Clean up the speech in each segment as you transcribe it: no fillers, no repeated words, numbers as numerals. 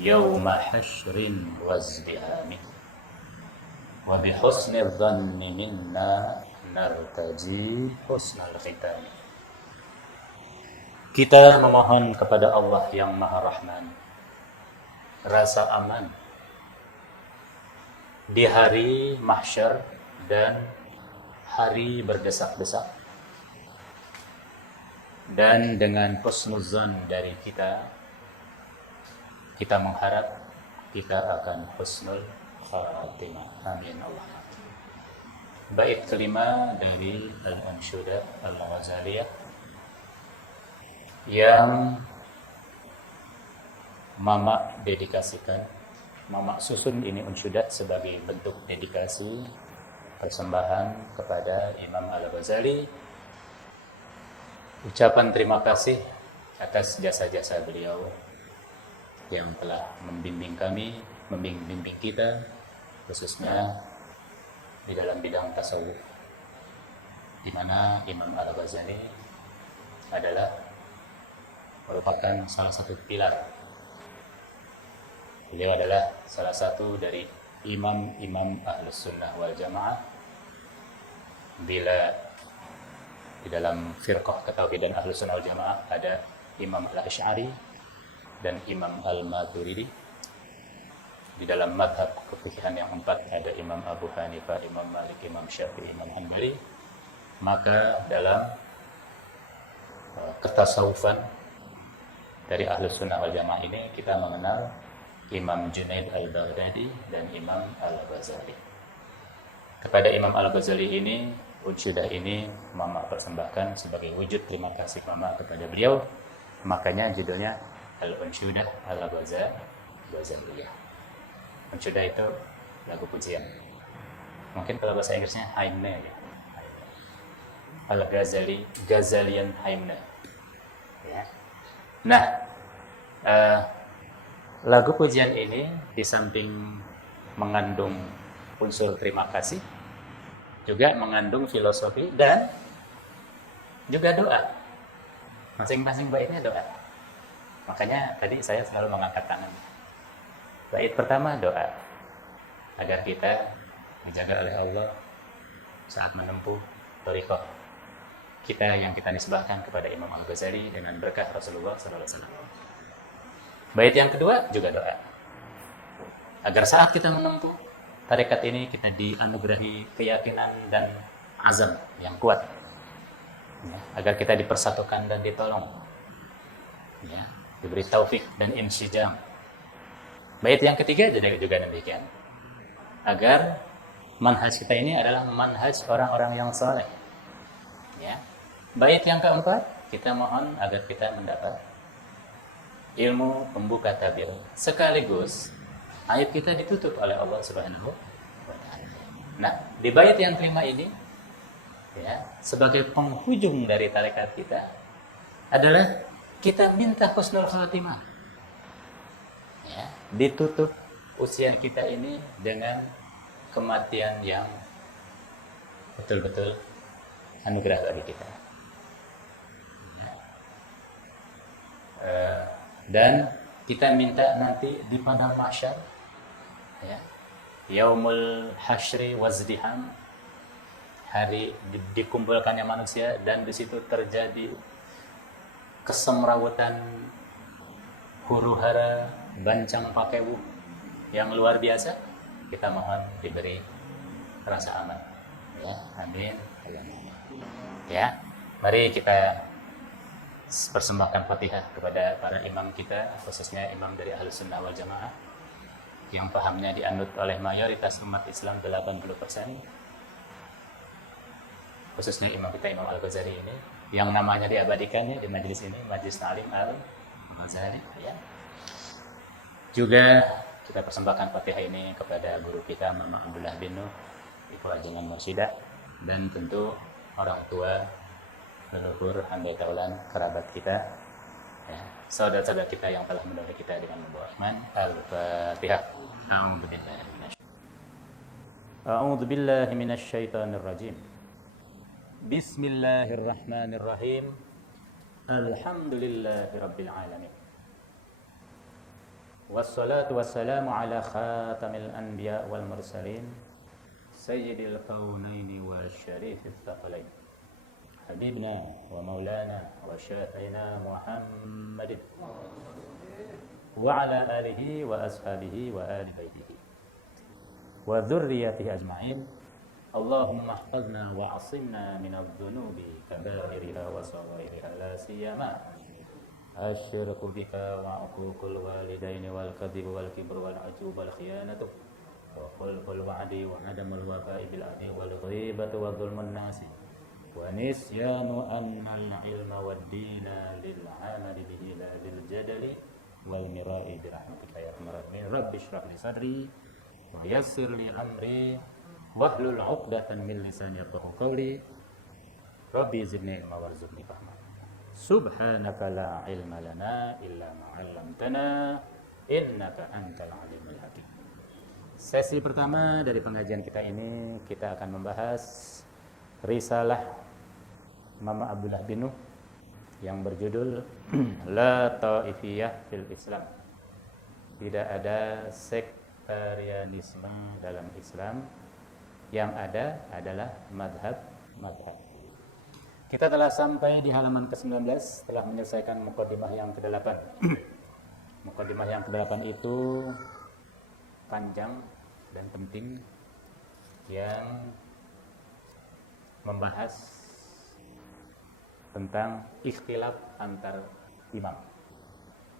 yauma hasyrin wazdihamin wa bihusnil dhanni minna nartaji husnal khitami. Kita memohon kepada Allah yang Maha Rahman rasa aman di hari mahsyar dan hari berdesak-desak, dan dengan husnuzan dari kita mengharap kita akan husnul khatimah. Amin Allah. Bait kelima dari Al-Anshudah Al-Ghazaliyah yang Mama dedikasikan, Mama susun ini unshudat sebagai bentuk dedikasi persembahan kepada Imam Al-Ghazali, ucapan terima kasih atas jasa-jasa beliau yang telah membimbing kami, membimbing kita, khususnya di dalam bidang tasawuf, di mana Imam Al-Ghazali adalah merupakan salah satu pilar. Beliau adalah salah satu dari imam-imam Ahlus Sunnah wal Jamaah. Bila di dalam firqah ketauhidan Ahlus Sunnah wal Jamaah ada Imam Al-Asy'ari dan Imam Al-Maturidi. Di dalam madhab kefikihan yang empat ada Imam Abu Hanifah, Imam Malik, Imam Syafi'i, Imam Hanbali. Maka dalam ketasawufan dari Ahlus Sunnah wal Jamaah ini kita mengenal Imam Junaid Al-Baghdadi dan Imam Al-Ghazali. Kepada Imam Al-Ghazali ini, unshudah ini Mama persembahkan sebagai wujud terima kasih Mama kepada beliau. Makanya judulnya Al-Anshudah Al-Ghazaliyah. Anshudah itu lagu pujian. Mungkin kalau bahasa Inggrisnya hymne ya. Al-Ghazali, Ghazalian hymne. Ya. Nah, lagu pujian ini di samping mengandung unsur terima kasih, juga mengandung filosofi dan juga doa. Masing-masing baitnya doa. Makanya tadi saya selalu mengangkat tangan. Bait pertama doa agar kita dijaga oleh Allah saat menempuh thariqah kita yang kita nisbahkan kepada Imam Al-Ghazali dengan berkah Rasulullah SAW. Bait yang kedua juga doa agar saat kita menempuh tarekat ini kita dianugerahi keyakinan dan azam yang kuat, ya, agar kita dipersatukan dan ditolong, ya, diberi taufik dan insijam. Bait yang ketiga juga demikian, agar manhaj kita ini adalah manhaj orang-orang yang saleh, ya. Bait yang keempat kita mohon agar kita mendapat ilmu pembuka tabir, sekaligus ayat kita ditutup oleh Allah Subhanahu wa Ta'ala. Nah, di bait yang kelima ini, ya, sebagai penghujung dari tarekat kita adalah kita minta husnul khatimah, ya, ditutup usia kita ini dengan kematian yang betul-betul anugerah bagi kita, ya. Dan kita minta nanti di padang mahsyar, ya, yaumul hasyri wazdiham, hari dikumpulkannya manusia dan di situ terjadi kesemrawutan huru-hara bancang pakewu yang luar biasa. Kita mohon diberi rasa aman, ya, amin. Ya, mari kita persembahkan Fatihah kepada para imam kita, khususnya imam dari Ahlus Sunnah wal Jamaah yang pahamnya dianut oleh mayoritas umat Islam 80%, khususnya imam kita Imam Al-Ghazali ini yang namanya diabadikan ya di majelis ini, Majelis Ta'lim Al-Ghazali, ya. Juga kita persembahkan Fatihah ini kepada guru kita Mama Abdullah bin Nuh, Ibu Ajangan Mursyida, dan tentu orang tua, leluhur, handai taulan, kerabat kita, ya, saudara-saudara kita yang telah mendahului kita dengan membawa iman. Al-Fatihah. A'udzu billahi minasy syaithanir rajim. Bismillahirrahmanirrahim. Alhamdulillahirabbil alamin. Wassalatu wassalamu ala khatamil anbiya wal mursalin sayyidil kaunaini wa syarifil thaqalain habibna wa maulana wa syafi'ina Muhammadin wa ala alihi wa ashabihi wa ali baitihi wa dzurriyyatihi ajma'in. Allahumma ihfazna wa 'asimna minadh dhunubi kabairiha wa saghiriha la siyama asyirku bika wa uququl walidaini wal kadhib wal kibr wal ujub wal khiyanatu wa khulful wa'di wa adamul wafa'i bil ahdi wal ghibatu wa dhulmun nasi wa nisyanu annal ilma wad dina lil amali bihi la lil jadali wal mira'i bi rahmatika ya arhamar rahimin. Rabbi shrah li sadri wa yassir li amri wahlul 'uqdatan min lisani yafqahu qawli. Rabbi zidni ilma warzuqni fahma. Subhanaka la ilma lana illa ma 'allamtana innaka antal alimul hakim. Sesi pertama dari pengajian kita ini kita akan membahas risalah Mama Abdullah bin Nuh yang berjudul La Taifiyah fil Islam. Tidak ada sektarianisme dalam Islam, yang ada adalah madhab. Kita telah sampai di halaman ke-19 setelah menyelesaikan muqaddimah yang ke-8. Muqaddimah yang ke-8 itu panjang dan penting, yang membahas tentang ikhtilaf antar imam.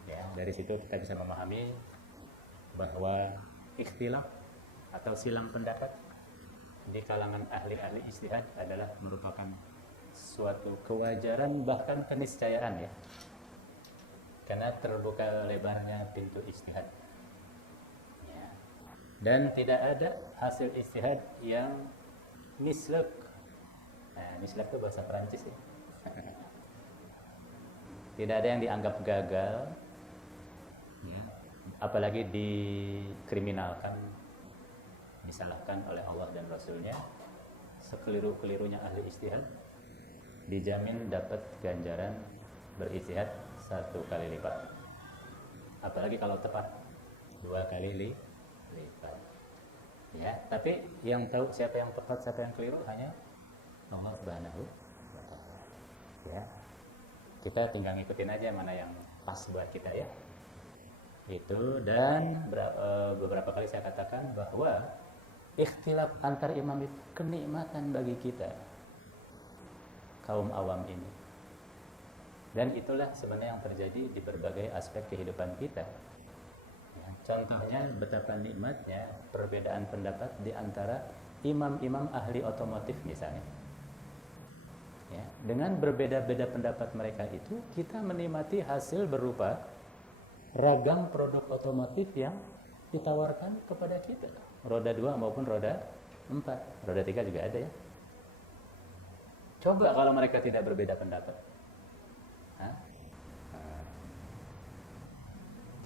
Ya, dari situ kita bisa memahami bahwa ikhtilaf atau silang pendapat di kalangan ahli-ahli ijtihad adalah merupakan suatu kewajaran, bahkan keniscayaan, ya, karena terbuka lebarnya pintu ijtihad, ya. Dan tidak ada hasil ijtihad yang mislek. Nah, mislek itu bahasa Perancis, ya. Tidak ada yang dianggap gagal, ya, apalagi dikriminalkan, disalahkan oleh Allah dan Rasulnya. Sekeliru-kelirunya ahli ijtihad dijamin dapat ganjaran berijtihad 1 kali lipat, apalagi kalau tepat 2 kali lipat, ya. Tapi yang tahu siapa yang tepat siapa yang keliru hanya Allah Subhanahu wa Ta'ala, ya. Kita tinggal ngikutin aja mana yang pas buat kita, ya. Itu. Dan beberapa kali saya katakan bahwa ikhtilaf antar imam itu kenikmatan bagi kita kaum awam ini, dan itulah sebenarnya yang terjadi di berbagai aspek kehidupan kita, ya. Contohnya betapa nikmatnya perbedaan pendapat di antara imam-imam ahli otomotif misalnya, ya. Dengan berbeda-beda pendapat mereka itu, kita menikmati hasil berupa ragam produk otomotif yang ditawarkan kepada kita, roda 2 maupun roda 4, roda 3 juga ada, ya. Coba kalau mereka tidak berbeda pendapat.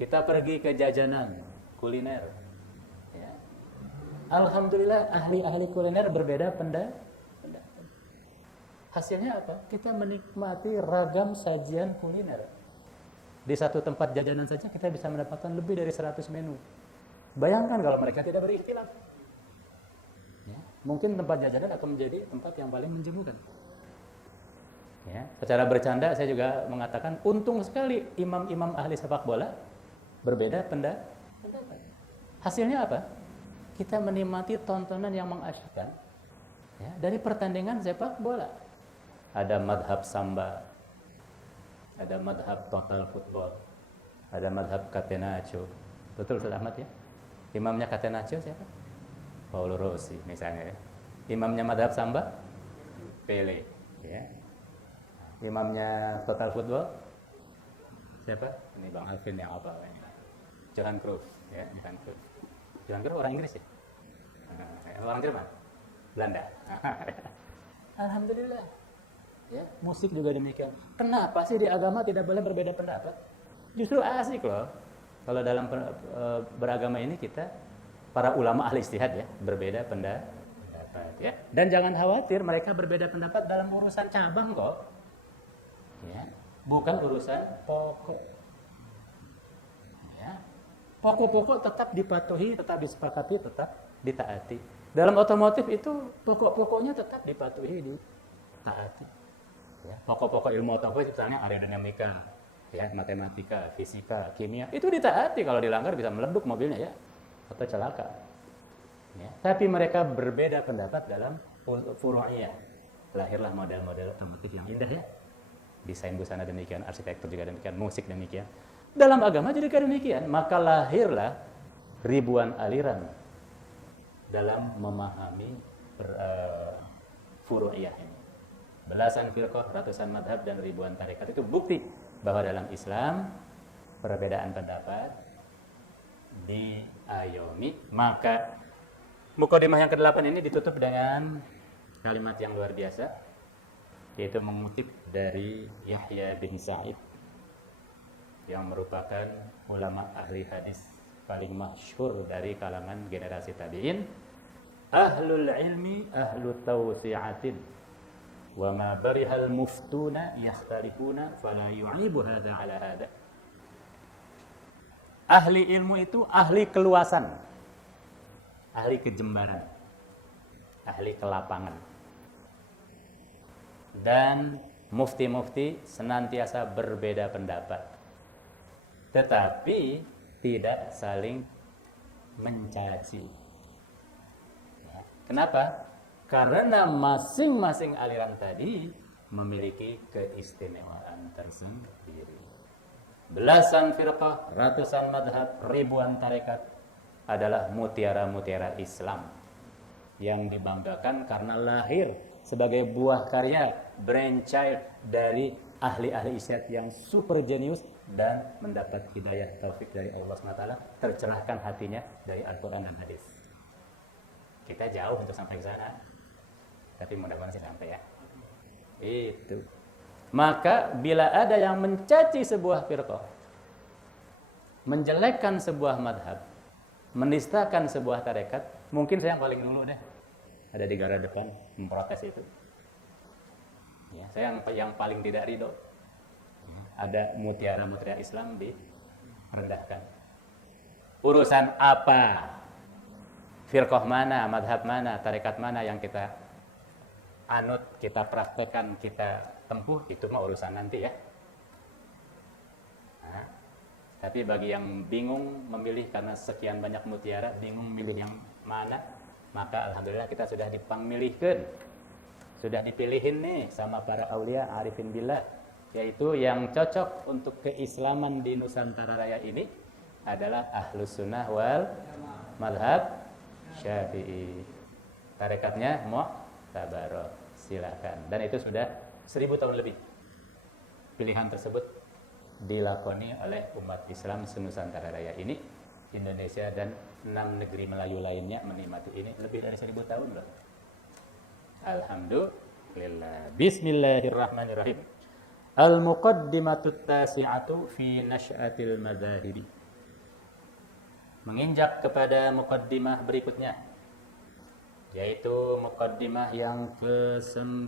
Kita pergi ke jajanan kuliner, ya. Alhamdulillah ahli-ahli kuliner berbeda pendapat. Hasilnya apa? Kita menikmati ragam sajian kuliner. Di satu tempat jajanan saja kita bisa mendapatkan lebih dari 100 menu. Bayangkan kalau mereka tidak berikhtilaf, ya. Mungkin tempat jajanan akan menjadi tempat yang paling menjemukan. Ya, secara bercanda saya juga mengatakan untung sekali imam-imam ahli sepak bola berbeda pendapat. Hasilnya apa? Kita menikmati tontonan yang mengasyikkan, ya, dari pertandingan sepak bola. Ada madhab samba, ada madhab total football, ada madhab catenaccio. Betul Ustaz Ahmad, ya? Imamnya catenaccio siapa? Paolo Rossi misalnya, ya. Imamnya madhab samba Pele, ya. Imamnya total football siapa? Ini Bang Alvin yang apa? Johan Cruyff, ya. Johan Cruyff orang Inggris, ya? Orang Jerman, Belanda. Alhamdulillah, ya. Musik juga demikian. Kenapa sih di agama tidak boleh berbeda pendapat? Justru asik loh. Kalau dalam beragama ini kita para ulama ahli ijtihad, ya, berbeda pendapat, ya. Dan jangan khawatir mereka berbeda pendapat dalam urusan cabang kok. Ya, bukan urusan pokok, ya. Pokok-pokok tetap dipatuhi, tetap disepakati, tetap ditaati. Dalam otomotif itu pokok-pokoknya tetap dipatuhi, ditaati. Ya, pokok-pokok ilmu otomotif misalnya aerodinamika, ya, matematika, fisika, kimia, itu ditaati. Kalau dilanggar bisa meleduk mobilnya ya, atau celaka. Ya, tapi mereka berbeda pendapat dalam furu'iyah. Lahirlah model-model otomotif yang indah ya. Desain busana demikian, arsitektur juga demikian, musik demikian. Dalam agama juga demikian. Maka lahirlah ribuan aliran dalam memahami furu'iyah ini. Belasan firqah, ratusan madhab, dan ribuan tarekat. Itu bukti bahwa dalam Islam perbedaan pendapat diayomi. Maka mukadimah yang ke-8 ini ditutup dengan kalimat yang luar biasa, yaitu mengutip dari Yahya bin Sa'id yang merupakan ulama ahli hadis paling masyhur dari kalangan generasi tabi'in. Ahlul ilmi ahlu tawsi'atin wa ma barihal muftuna yakhtalifuna fala yu'ibu hadha ala hadha. Ahli ilmu itu ahli keluasan, ahli kejembaran, ahli kelapangan. Dan mufti-mufti senantiasa berbeda pendapat, tetapi tidak saling mencaci. Kenapa? Karena masing-masing aliran tadi memiliki keistimewaan tersendiri. Belasan firqah, ratusan madhab, ribuan tarekat adalah mutiara-mutiara Islam yang dibanggakan karena lahir sebagai buah karya brainchild dari ahli-ahli isyad yang super jenius dan mendapat hidayah taufik dari Allah SWT, tercerahkan hatinya dari Al-Quran dan hadis. Kita jauh untuk sampai ke sana, tapi mudah-mudahan sih sampai ya. Itu. Maka bila ada yang mencaci sebuah firqah, menjelekkan sebuah madhab, menistakan sebuah tarekat, mungkin saya yang paling dulu deh ada di garda depan memprotes itu. Ya, saya yang paling tidak ridho. Ada mutiara-mutiara Islam direndahkan. Urusan apa? Firqah mana, madhab mana, tarekat mana yang kita anut, kita praktekkan, kita tempuh, itu mah urusan nanti ya. Nah, tapi bagi yang bingung memilih karena sekian banyak mutiara, bingung memilih yang mana, maka alhamdulillah kita sudah dipamilihkan, sudah dipilihin nih sama para aulia arifin billah, yaitu yang cocok untuk keislaman di Nusantara Raya ini adalah Ahlus Sunnah wal Madhab Syafi'i. Tarekatnya Mu'tabarah, silakan. Dan itu sudah 1000 tahun lebih. Pilihan tersebut dilakoni oleh umat Islam se-Nusantara Raya ini. Indonesia dan 6 negeri Melayu lainnya menikmati ini lebih dari 1000 tahun loh. Alhamdulillah. Bismillahirrahmanirrahim. Al-muqaddimatut tasi'atu fi nasy'atil madzahibi. Menginjak kepada muqaddimah berikutnya, yaitu muqaddimah yang ke-9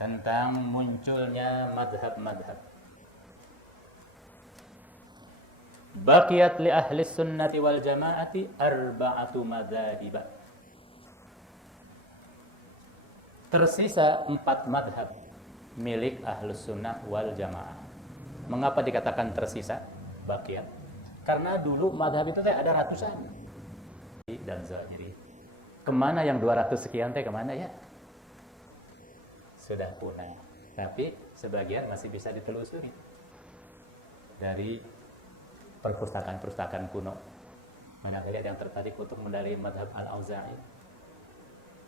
tentang munculnya madhab-madhab. Baqiyat li ahli sunnati wal jamaati arba'atu madzahib. Tersisa 4 madhab milik ahlus sunnah wal jamaah. Mengapa dikatakan tersisa? Baqiyat. Karena dulu madhab itu ada ratusan. Dan zahiri. Kemana yang 200 sekian kemana ya? Sudah punah. Tapi sebagian masih bisa ditelusuri dari perpustakaan-perpustakaan kuno. Banyak lihat yang tertarik untuk mendalami madhab al-Auza'i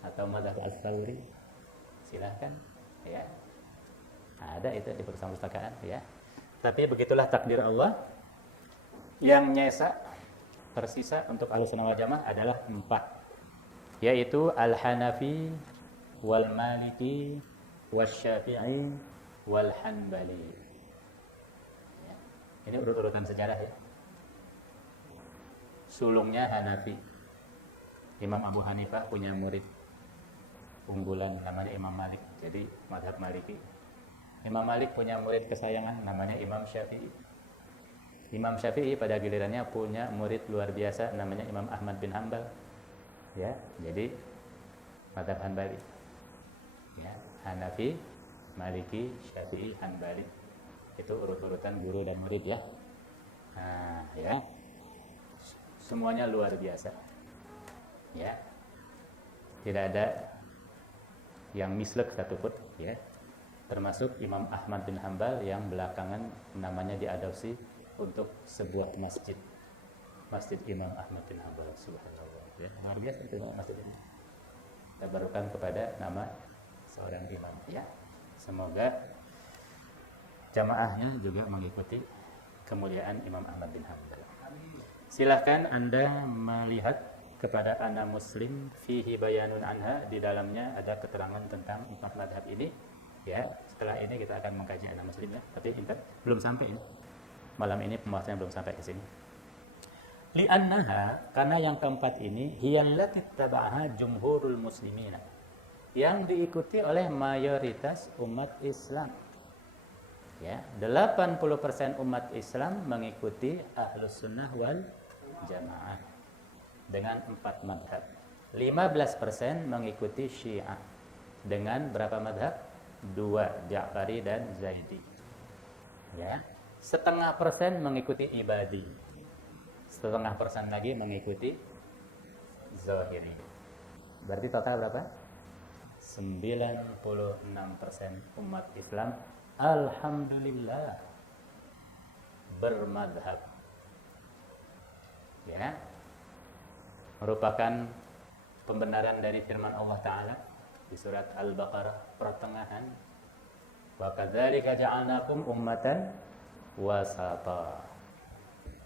atau madhab al-Thawri, silahkan ya, ada itu di perpustakaan ya. Tapi begitulah takdir Allah. Yang nyesa tersisa untuk Ahlussunnah wal Jamaah adalah 4, yaitu al-Hanafi wal Maliki wasy-Syafi'i wal Hanbali. Ya. Ini urut-urutan sejarah ya. Sulungnya Hanafi. Imam Abu Hanifah punya murid unggulan namanya Imam Malik, jadi madhab Maliki. Imam Malik punya murid kesayangan namanya Imam Syafi'i. Imam Syafi'i pada gilirannya punya murid luar biasa namanya Imam Ahmad bin Hambal. Ya, jadi mazhab Hanbali. Ya, Hanafi, Maliki, Syafi'i, Hanbali. Itu urut-urutan guru dan murid ya. Nah, ya. Semuanya luar biasa. Ya. Tidak ada yang mislek satupun, ya. Termasuk Imam Ahmad bin Hambal yang belakangan namanya diadopsi untuk sebuah masjid. Masjid Imam Ahmad bin Hambal, subhanallah. Ya, luar biasa itu masjid ini. Kita barukan kepada nama seorang imam, ya. Semoga jamaahnya juga mengikuti kemuliaan Imam Ahmad bin Hambal. Silahkan Anda melihat kepada Ana Muslim fihi bayanun anha, di dalamnya ada keterangan tentang empat madhab ini. Ya, setelah ini kita akan mengkaji Ana Muslim ya. Tapi ingat belum sampai ini. Malam ini pembahasannya belum sampai ke sini. Li'annaha, karena yang keempat ini hiyallati taba'aha jumhurul muslimina, yang diikuti oleh mayoritas umat Islam. Ya, 80% umat Islam mengikuti Ahlus Sunnah wal Jamaah dengan 4 madhab. 15% mengikuti Syiah dengan berapa madhab? 2, Ja'fari dan Zaidi. Ya, 0,5% mengikuti Ibadi. 0,5% lagi mengikuti Zahiri. Berarti total berapa? 96% umat Islam alhamdulillah bermadhab. Ya, merupakan pembenaran dari firman Allah Ta'ala di surat Al-Baqarah pertengahan, wa kadzalika ja'alnakum ummatan wasata.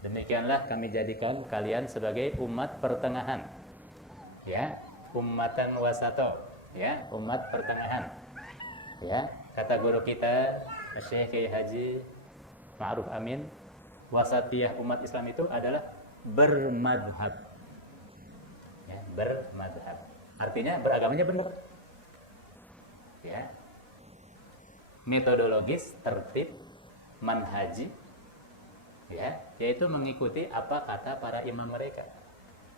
Demikianlah kami jadikan kalian sebagai umat pertengahan. Ya, ummatan wasato, ya, umat pertengahan. Ya, kata guru kita Syekh Kiai Haji Ma'ruf Amin, wasatiyah umat Islam itu adalah bermadhab. Ya, bermadhab. Artinya beragamanya benar. Ya. Metodologis, tertib, manhaji, ya, yaitu mengikuti apa kata para imam mereka,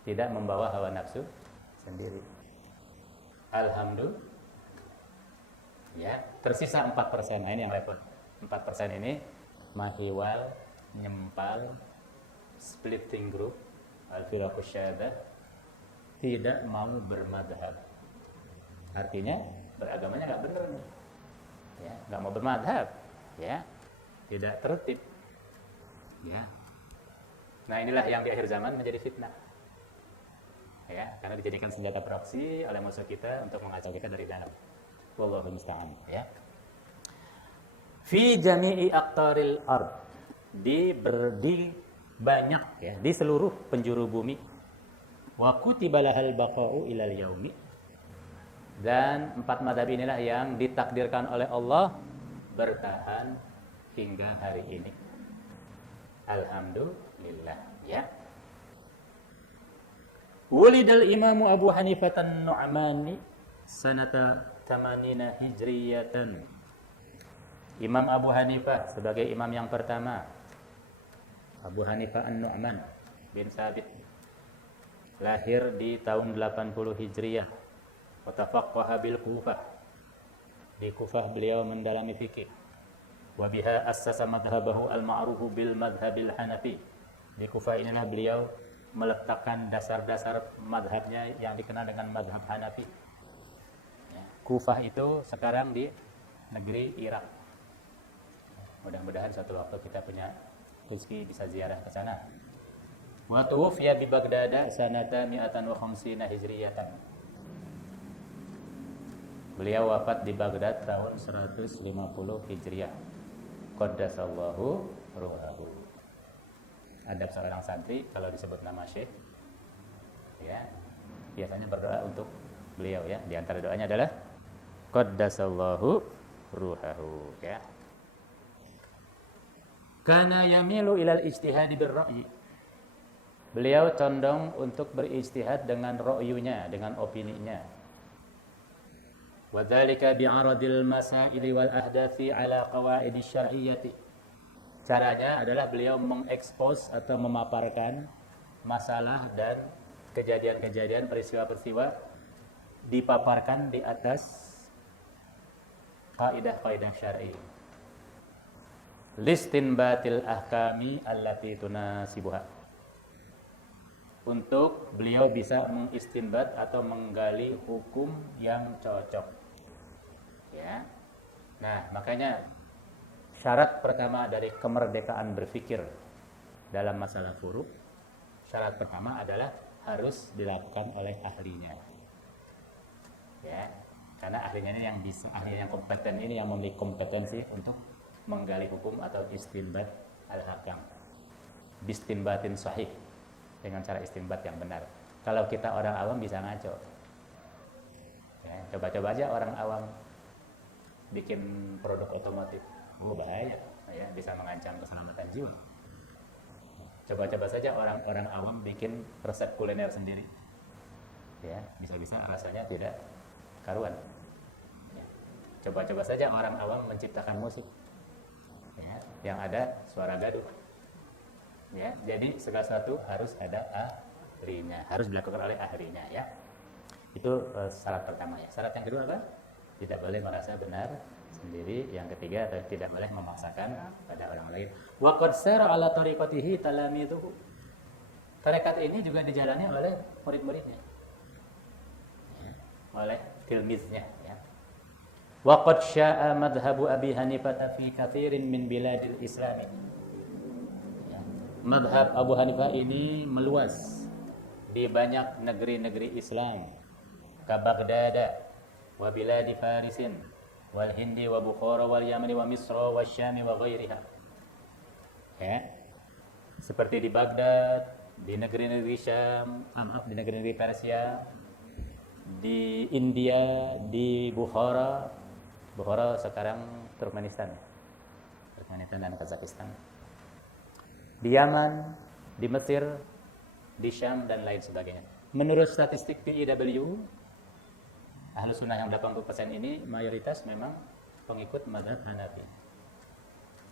tidak membawa hawa nafsu sendiri. Alhamdulillah. Ya, tersisa 4%. Nah, ini yang repot. 4% ini mahiwal, nyempal, splitting group, al-firaqus syadah, tidak mau bermadhab. Artinya beragamanya nggak benar, ya, nggak mau bermadhab, ya, tidak tertib, ya. Nah, inilah yang di akhir zaman menjadi fitnah, ya, karena dijadikan senjata proksi oleh musuh kita untuk mengacau kita dari dalam. Wallahu musta'an, ya. Fi jami'i aqtaril ard, di banyak, ya, di seluruh penjuru bumi. Wa kutiba lahal baqa'u ilal yaumi, dan 4 madhab inilah yang ditakdirkan oleh Allah bertahan hingga hari ini. Alhamdulillah, ya. Wulidal imamu Abu Hanifah an-Nu'mani sanata 80 hijriyatan. Imam Abu Hanifah sebagai imam yang pertama, Abu Hanifah an-Nu'man bin Sabit, lahir di tahun 80 Hijriyah. Wa tafaqqaha bil Kufah. Di Kufah beliau mendalami fikih. Wa biha assasa madhhabahu al-ma'rufu bil madhhabil Hanafi. Di Kufah inilah beliau meletakkan dasar-dasar madhabnya yang dikenal dengan madhab Hanafi. Ya. Kufah itu sekarang di negeri Irak. Mudah-mudahan suatu waktu kita punya rezeki bisa ziarah ke sana. Wa tuwfiya bi Baghdad sanata 150 hijriyatan. Beliau wafat di Baghdad tahun 150 Hijriah. Qaddasallahu ruhahu. Adab seorang santri kalau disebut nama syekh, ya, biasanya berdoa untuk beliau, ya. Di antara doanya adalah qaddasallahu ruhahu, ya. Kana yamilu ilal ijtihadi birra'yi. Beliau condong untuk berijtihad dengan ra'yunya, dengan opininya. Wa dzalika bi'aradil masaili wal ahdathi ala qawaidisy syar'iyyati. Caranya adalah beliau mengekspos atau memaparkan masalah dan kejadian-kejadian, peristiwa-peristiwa dipaparkan di atas kaidah-kaidah syar'i. Listinbatil ahkami allati tunasibuha. Untuk beliau bisa mengistinbat atau menggali hukum yang cocok. Ya. Nah, makanya syarat pertama dari kemerdekaan berpikir dalam masalah furu', syarat pertama adalah harus dilakukan oleh ahlinya. Ya, karena ahlinya ini yang bisa, ahlinya yang kompeten ini yang memiliki kompetensi untuk menggali hukum atau istinbat al-hakam. Bistinbatin sahih, dengan cara istinbat yang benar. Kalau kita orang awam bisa ngaco. Ya, coba-coba aja orang awam bikin produk otomotif. Bahaya, ya, bisa mengancam keselamatan jiwa. Coba-coba saja orang-orang awam bikin resep kuliner sendiri, ya, bisa-bisa rasanya tidak karuan. Ya. Coba-coba saja orang awam menciptakan musik, ya, yang ada suara gaduh. Ya, jadi segala sesuatu harus ada ahlinya, harus dilakukan oleh ahlinya, ya. Itu syarat pertama, ya. Syarat yang kedua apa? Tidak boleh merasa benar sendiri. Yang ketiga, tidak boleh memaksakan pada orang lain. Wa qad sara ala tariqatihi talamidhu. Tarekat ini juga dijalani oleh murid-muridnya, ya, oleh tilmiznya, ya. Wa qad sya'a madhhabu Abi Hanifah fi katsirin min biladil Islam. Ya. Madhab Abu Hanifah ini meluas di banyak negeri-negeri Islam. Ka Baghdad wa biladi Farisin wal Hindi wa Bukhara wal Yamani wa Misra wa Syam wa ghairiha. Ya. Seperti di Baghdad, di negeri-negeri Syam, di negeri-negeri Persia, di India, di Bukhara. Bukhara sekarang Turkmenistan. Turkmenistan dan Kazakhstan. Di Yaman, di Mesir, di Syam dan lain sebagainya. Menurut statistik PIW, Ahlu Sunnah yang 80% ini mayoritas memang pengikut mazhab Hanafi.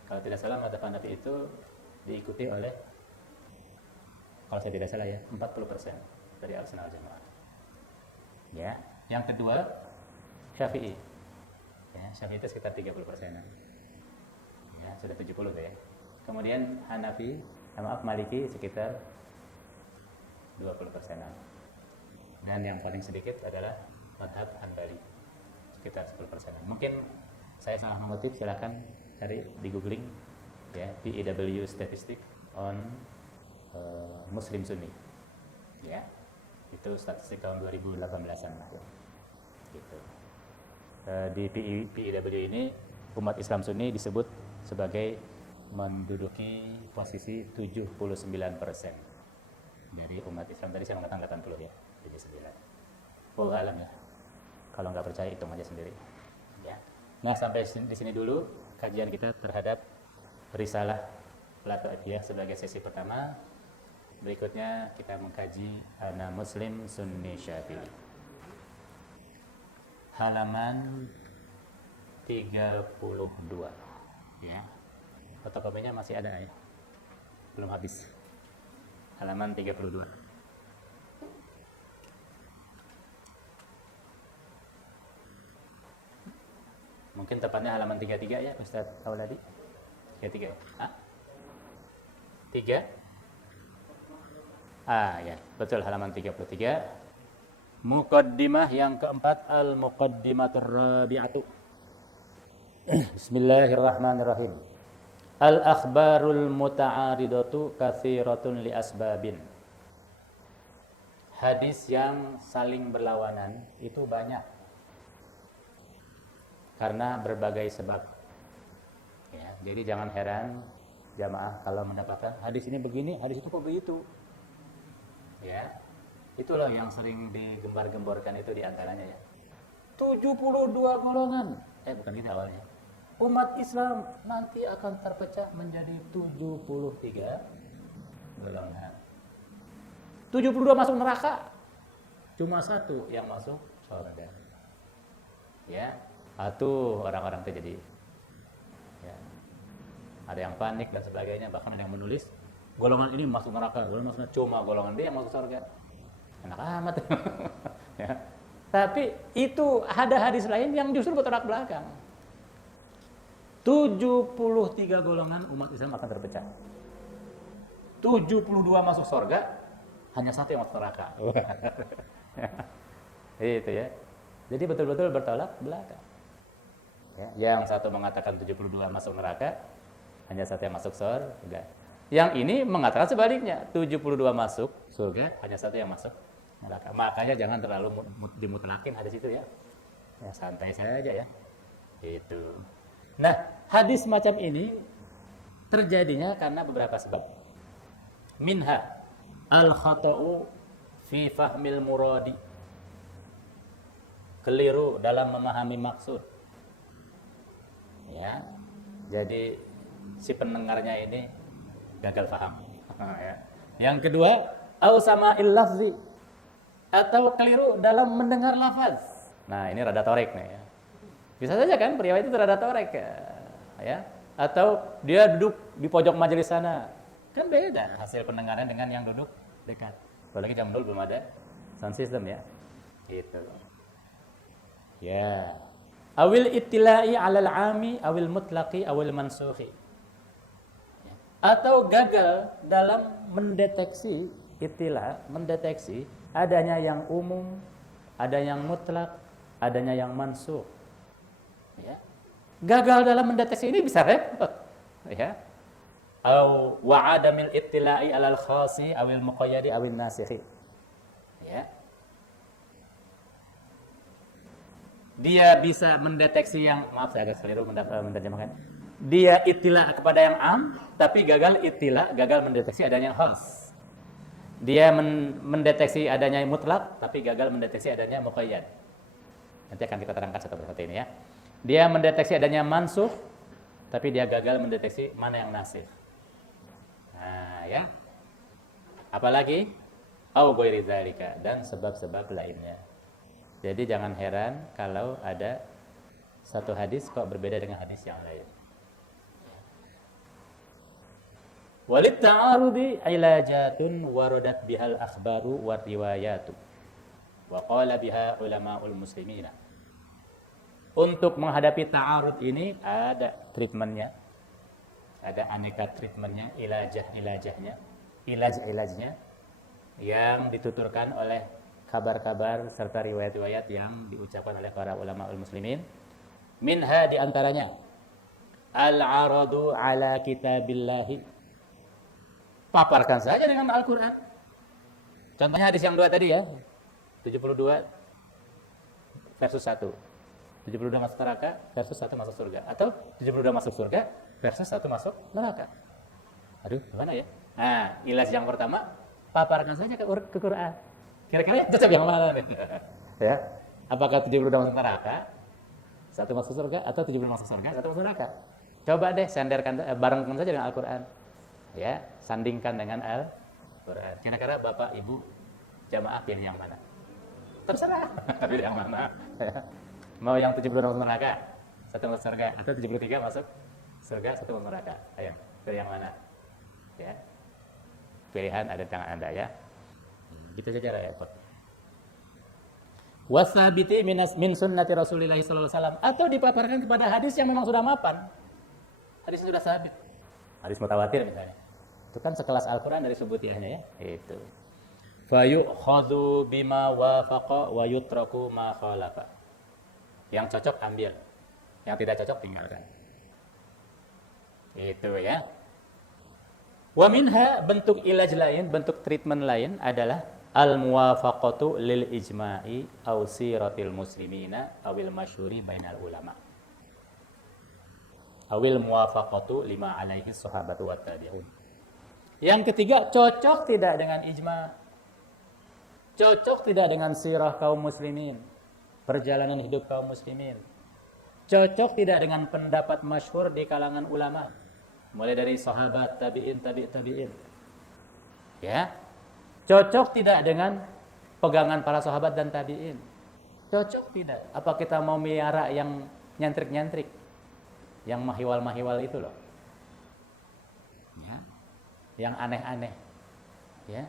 Kalau tidak salah mazhab Hanafi itu diikuti oleh, kalau saya tidak salah ya, 40% dari Ahlu Sunnah wal Jamaah. Ya, yang kedua Syafi'i. Ya, Syafi'i itu sekitar 30%. Ya, sudah 70 ya. Kemudian Hanafi, Maliki sekitar 20%. Dan yang paling sedikit adalah madhab Hanbali, sekitar 10%. Mungkin saya salah mengutip, silakan cari di googling, ya, PIW statistic on Muslim Sunni, ya, itu statistik tahun 2018an lah, ya. Gitu. Di PIW ini umat Islam Sunni disebut sebagai menduduki posisi 79% dari umat Islam. Tadi saya mengatakan 80 ya, 79. Oh alam ya. Kalau nggak percaya hitung aja sendiri. Ya. Nah, sampai di sini dulu kajian kita terhadap risalah Lataifiyah sebagai sesi pertama. Berikutnya kita mengkaji Ana Muslim Sunni Syafi'i. Halaman 32. Ya. Fotokopinya masih ada ya. Belum habis. Halaman 32. Mungkin tepatnya halaman 33 ya, Ustaz Auladi. 33. Ah? 3? Ya, betul, halaman 33. Muqaddimah yang keempat, al-muqaddimatur rabi'atu. Bismillahirrahmanirrahim. Al-akhbarul muta'aridatu katsiratun li asbabin. Hadis yang saling berlawanan itu banyak karena berbagai sebab. Ya, jadi jangan heran jamaah kalau mendapatkan hadis ini begini, hadis itu kok begitu. Ya, itulah yang sering digembar-gemborkan itu diantaranya ya. 72 golongan. Bukan gitu awalnya. Umat Islam nanti akan terpecah menjadi 73 golongan. 72 masuk neraka. Cuma satu yang masuk surga. Ya, itu orang-orang itu jadi ya. Ada yang panik dan sebagainya, bahkan ada yang menulis golongan ini masuk neraka, golongan masuk neraka, cuma golongan dia yang masuk surga. Enak amat. Ya. Tapi itu ada hadis lain yang justru bertolak belakang. 73 golongan umat Islam akan terpecah. 72 masuk surga, hanya satu yang masuk neraka. Itu ya. Jadi betul-betul bertolak belakang. Ya, yang satu mengatakan 72 masuk neraka, hanya satu yang masuk surga. Yang ini mengatakan sebaliknya, 72 masuk surga, hanya satu yang masuk neraka. Makanya jangan terlalu dimutlakin hadis itu ya. Ya santai saja ya. Itu. Nah, hadis macam ini terjadinya karena beberapa sebab. Minha al-khata'u fi fahmil muradi. Keliru dalam memahami maksud. Ya. Jadi si pendengarnya ini gagal paham. Ya. Yang kedua, au sama'il lafzi, atau keliru dalam mendengar lafaz. Nah, ini rada torek nih ya. Bisa saja kan pria itu rada torek ya. Atau dia duduk di pojok majelis sana. Kan beda hasil pendengaran dengan yang duduk dekat. Apalagi zaman dulu belum ada sound system ya. Gitu. Ya. Awil ittila'i 'alal 'ami awil mutlaqi awil mansukhi. Atau gagal dalam mendeteksi ittila, mendeteksi adanya yang umum, ada yang mutlak, adanya yang mansukh. Ya. Gagal dalam mendeteksi ini bisa repot. Ya. Au wa adamil ittila'i 'alal khasi awil muqayyadi awil nasikhi. Ya. Dia bisa mendeteksi yang, maaf saya agak keliru menerjemahkan. Dia ittila kepada yang am, tapi gagal ittila, gagal mendeteksi adanya yang khas. Dia mendeteksi adanya yang mutlak, tapi gagal mendeteksi adanya muqayyad. Nanti akan kita terangkan satu persatu ini ya. Dia mendeteksi adanya mansukh, tapi dia gagal mendeteksi mana yang nasikh. Nah, ya. Apalagi au ghairi dzalika, dan sebab-sebab lainnya. Jadi jangan heran kalau ada satu hadis kok berbeda dengan hadis yang lain. Walit ta'arudi ilajatun waradat bihal akhbaru war riwayatu. Wa qala biha ulama'ul muslimina. Untuk menghadapi ta'arud ini ada treatmentnya. Ada aneka treatmentnya, ilajahnya, ilajnya yang dituturkan oleh kabar-kabar serta riwayat-riwayat yang diucapkan oleh para ulama muslimin. Minha diantaranya al-aradu ala kitabillahi, paparkan saja dengan Al-Quran. Contohnya hadis yang dua tadi ya, 72 versus 1, 72 masuk neraka versus 1 masuk surga, atau 72 masuk surga versus 1 masuk neraka. Aduh, gimana ya? Nah, ilaj yang pertama, paparkan saja ke Quran. Kira-kira yang cocok yang mana nih? Ya, apakah 72 masuk neraka, 1 masuk surga, atau 72 masuk surga, 1 masuk neraka? Coba deh sandarkan, barengkan saja dengan Al-Quran. Ya, sandingkan dengan Al-Quran. Kira-kira Bapak Ibu jamaah pilih yang mana? Terserah, pilih yang mana? Ya. Mau yang 72 masuk neraka, 1 masuk surga, atau 73 masuk surga, 1 masuk neraka? Ayo, pilih yang mana? Ya. Pilihan ada di tangan Anda ya. Gitu saja repot. Wasabiti min sunnati Rasulillah sallallahu alaihi wasallam, atau dipaparkan kepada hadis yang memang sudah mapan. Hadis sudah sabit. Hadis mutawatir misalnya. Itu kan sekelas Al-Qur'an dari subutiahnya ya. Itu. Fa yu'khadhu bima wafaqa wa yutraku ma khalafa. Yang cocok ambil, yang tidak cocok tinggalkan. Itu ya. Wa minha, bentuk ilaj lain, bentuk treatment lain adalah al-muwafaqatu lil ijma'i aw siratil muslimina awil masyhuri bainal ulama. Awil muwafaqatu lima alaihi sahabatu wat tabi'un. Yang ketiga, cocok tidak dengan ijma'. Cocok tidak dengan sirah kaum muslimin, perjalanan hidup kaum muslimin. Cocok tidak dengan pendapat masyhur di kalangan ulama, mulai dari sahabat, tabi'in, tabi'in. Ya. Cocok tidak dengan pegangan para sahabat dan tabi'in. Cocok tidak. Apa kita mau miara yang nyantrik-nyantrik? Yang mahiwal-mahiwal itu loh. yang aneh-aneh. Ya.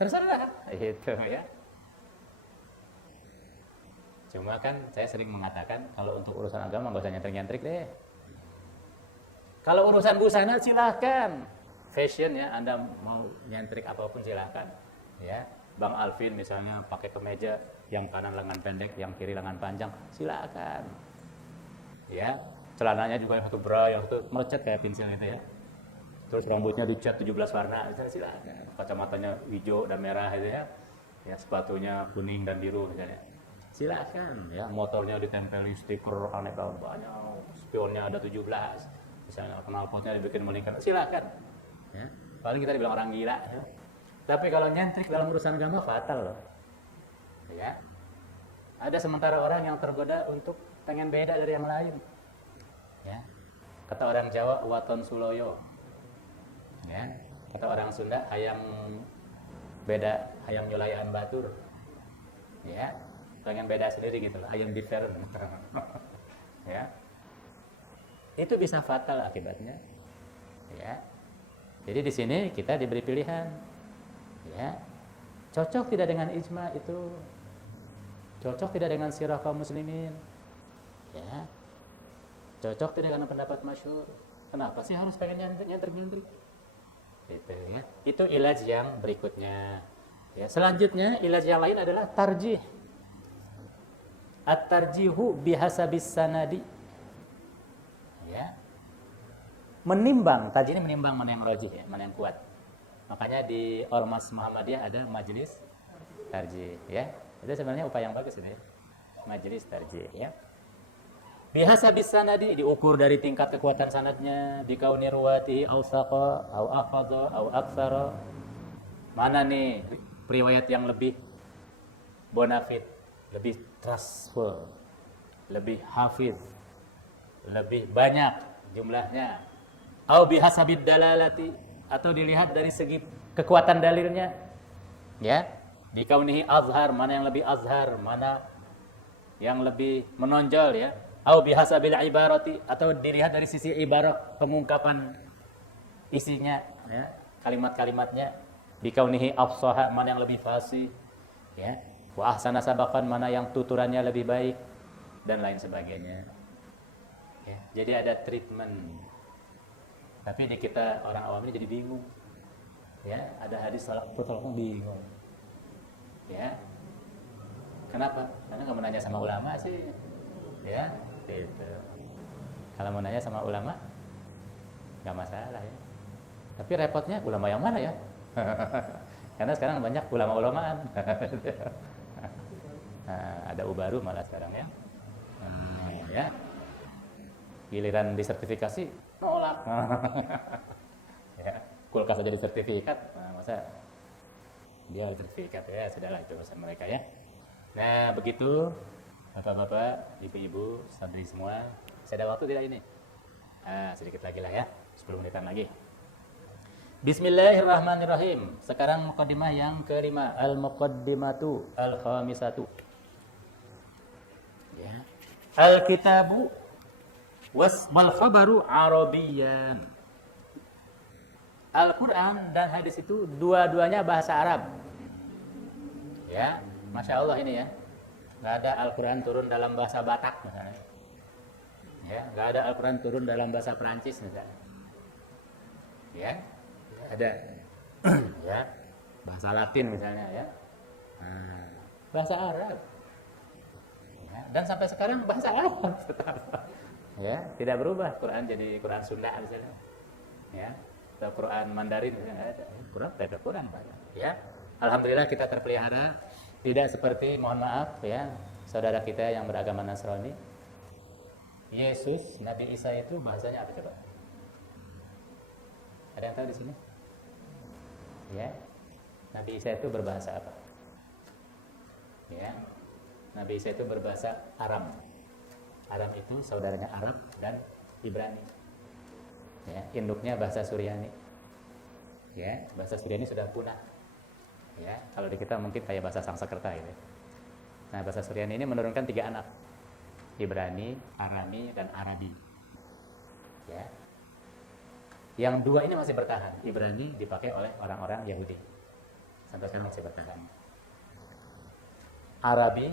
Terserah itu ya. Cuma kan saya sering mengatakan kalau untuk urusan agama nggak usah nyentrik-nyentrik deh. Kalau urusan busana silahkan. Fashion ya, Anda mau nyentrik apapun silahkan. Ya, Bang Alvin misalnya pakai kemeja yang kanan lengan pendek, yang kiri lengan panjang, silahkan. Ya, celananya juga yang satu bra, yang satu melecet kayak pensil itu ya. Terus rambutnya dicat 17 warna, silahkan. Kacamatanya hijau dan merah itu ya. Ya, sepatunya kuning dan biru misalnya. Silahkan ya, motornya ditempeli stiker aneh banyak, spionnya ada 17. Misalnya knalpotnya dibikin melingkar, silahkan. Ya. Paling kita dibilang orang gila. Ya. Tapi kalau nyentrik dalam urusan agama fatal loh. Ya. Ada sementara orang yang tergoda untuk pengen beda dari yang lain. Ya. Kata orang Jawa, waton suloyo. Ya. Kata orang Sunda, hayang beda, hayang nyulayaan batur. Ya. Pengen beda sendiri gitu loh, hayang different. Ya. Itu bisa fatal akibatnya. Ya. Jadi di sini kita diberi pilihan, ya, cocok tidak dengan ijma itu, cocok tidak dengan sirah kaum muslimin, ya, cocok tidak dengan pendapat masyhur. Kenapa sih harus pengen nyentrik? Itu ya. Itu ilaj yang berikutnya. Ya, selanjutnya ilaj yang lain adalah tarjih. At-tarjihu bihasabis sanadi. Ya. Menimbang, tadi ini menimbang mana yang rajih ya, mana yang kuat. Makanya di Ormas Muhammadiyah ada majelis tarjih ya. Itu sebenarnya upaya yang bagus ini ya. Majelis tarjih ya. Bihasabis sanadi, diukur dari tingkat kekuatan sanadnya, bikauni ruwatihi awsaqa au afadha au aktsara. Mana nih riwayat yang lebih bonafid, lebih trustful, lebih hafidh, lebih banyak jumlahnya. Au bihasabid dalalati, atau dilihat dari segi kekuatan dalilnya. Ya, dikaunihi azhar, mana yang lebih azhar, mana yang lebih menonjol ya. Au bihasabil ibarati, atau dilihat dari sisi ibarat, pengungkapan isinya ya, kalimat-kalimatnya. Dikaunihi afsaha, mana yang lebih fasih ya. Wa ahsana sabaqan, mana yang tuturannya lebih baik dan lain sebagainya. Ya, jadi ada treatment. Tapi ini kita orang awam ini jadi bingung. Ya, ada hadis salah bingung. Ya. Kenapa? Karena nggak mau nanya sama ulama sih. Ya, gitu. Kalau mau nanya sama ulama, nggak masalah ya. Tapi repotnya ulama yang mana ya? Karena sekarang banyak ulama-ulamaan. Nah, ada ubaru malah sekarang ya. Ya. Giliran disertifikasi nolak. Ya, kulkas aja disertifikat. Nah, masa dia sertifikat ya, sudahlah itu urusan mereka ya. Nah, begitu Bapak-bapak, ibu-ibu, santri semua. Saya ada waktu tidak ini? Sedikit lagi lah ya, 10 menitan lagi. Bismillahirrahmanirrahim. Sekarang muqaddimah yang kelima, al-muqaddimatu al-khamisatu. Ya. Al-kitabu wal khabaru Arabiyyan. Al-Quran dan hadis itu dua-duanya bahasa Arab. Ya, Masya Allah ini ya. Nggak ada Al-Quran turun dalam bahasa Batak misalnya. Ya, nggak ada Al-Quran turun dalam bahasa Perancis misalnya. Ya, ada. Ya, bahasa Latin misalnya ya. Nah, bahasa Arab. Ya, dan sampai sekarang bahasa Arab. Ya, tidak berubah. Quran jadi Quran Sunda misalnya. Ya, atau Quran Mandarin misalnya ada. Quran tidak Quran banyak. Ya, alhamdulillah kita terpelihara. Tidak seperti, mohon maaf ya, saudara kita yang beragama Nasrani. Yesus, Nabi Isa itu bahasanya apa coba? Ada yang tahu di sini? Ya, Nabi Isa itu berbahasa apa? Ya, Nabi Isa itu berbahasa Aram. Aram itu saudaranya Arab dan Ibrani. Ya, induknya bahasa Suryani. Ya, bahasa Suryani sudah punah. Ya, kalau di kita mungkin kayak bahasa Sanskerta gitu. Nah, bahasa Suryani ini menurunkan 3 anak. Ibrani, Arami, dan Arabi. Ya. Yang dua ini masih bertahan. Ibrani dipakai oleh orang-orang Yahudi. Sampai sekarang masih bertahan. Arabi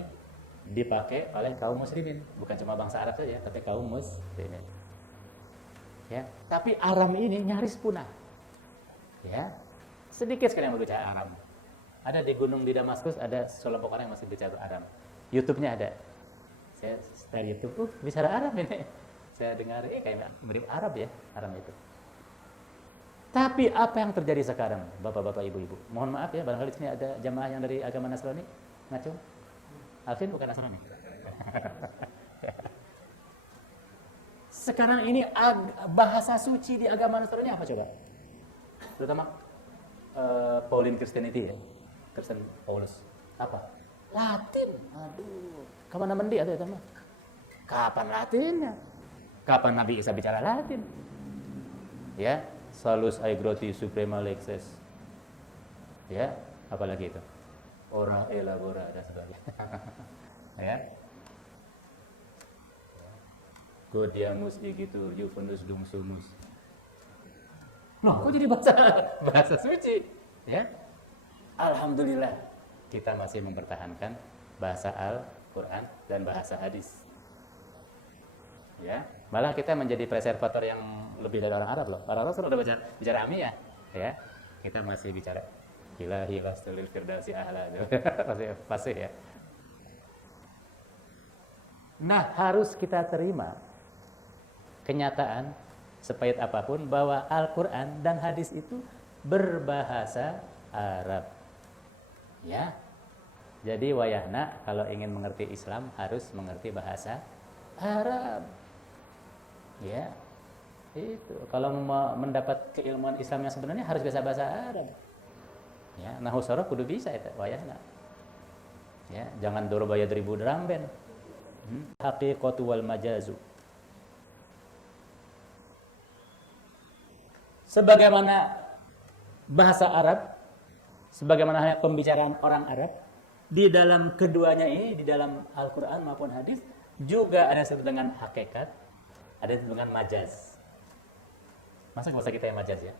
dipakai oleh kaum muslimin. Bukan cuma bangsa Arab saja, tapi kaum muslimin. Ya, tapi Aram ini nyaris punah. Ya, sedikit sekali yang berbicara Aram. Ada di gunung di Damaskus, ada sekelompok orang yang masih bicara Aram. YouTube-nya ada. Saya setel YouTube, bicara Arab ini. Saya dengar, kayak mirip Arab ya, Aram itu. Tapi apa yang terjadi sekarang, bapak-bapak, ibu-ibu? Mohon maaf ya, barangkali di sini ada jamaah yang dari agama Nasrani, ngacung. Alvin bukan Nasrani. Sekarang ini bahasa suci di agama Nasrani apa coba? Terutama Pauline Christianity ya, Kristen Paulus. Apa? Latin. Aduh, kemana mendi ada itu mah? Kapan Latinnya? Kapan Nabi Isa bicara Latin? Ya, Salus Aigroti Suprema Lexes. Ya, apalagi itu? Ora elabora dan sebagainya. Ya. Godiamus gitu, Juventus Dungsumus. Loh, kok jadi bahasa suci? Ya. Alhamdulillah kita masih mempertahankan bahasa Al-Qur'an dan bahasa hadis. Ya, malah kita menjadi preservator yang lebih dari orang Arab loh. Orang Arab sudah bicara Amiyah, ya. Kita masih bicara ilahi wasdulil firdausi ahla. Pasti ya. Nah, harus kita terima kenyataan sepahit apapun bahwa Al-Qur'an dan hadis itu berbahasa Arab. Ya. Jadi wayahna kalau ingin mengerti Islam harus mengerti bahasa Arab. Ya. Itu. Kalau mau mendapat keilmuan Islam yang sebenarnya harus bisa bahasa Arab. Ya, nahu sorof kudu bisa itu wayahna. Ya, jangan dorobaya 1000 dramben. Haqiqatu wal majazu. Sebagaimana bahasa Arab, sebagaimana pembicaraan orang Arab, di dalam keduanya ini, di dalam Al-Quran maupun hadis, juga ada disebut dengan hakikat, ada disebut dengan majaz. Masa bahasa kita yang majaz ya?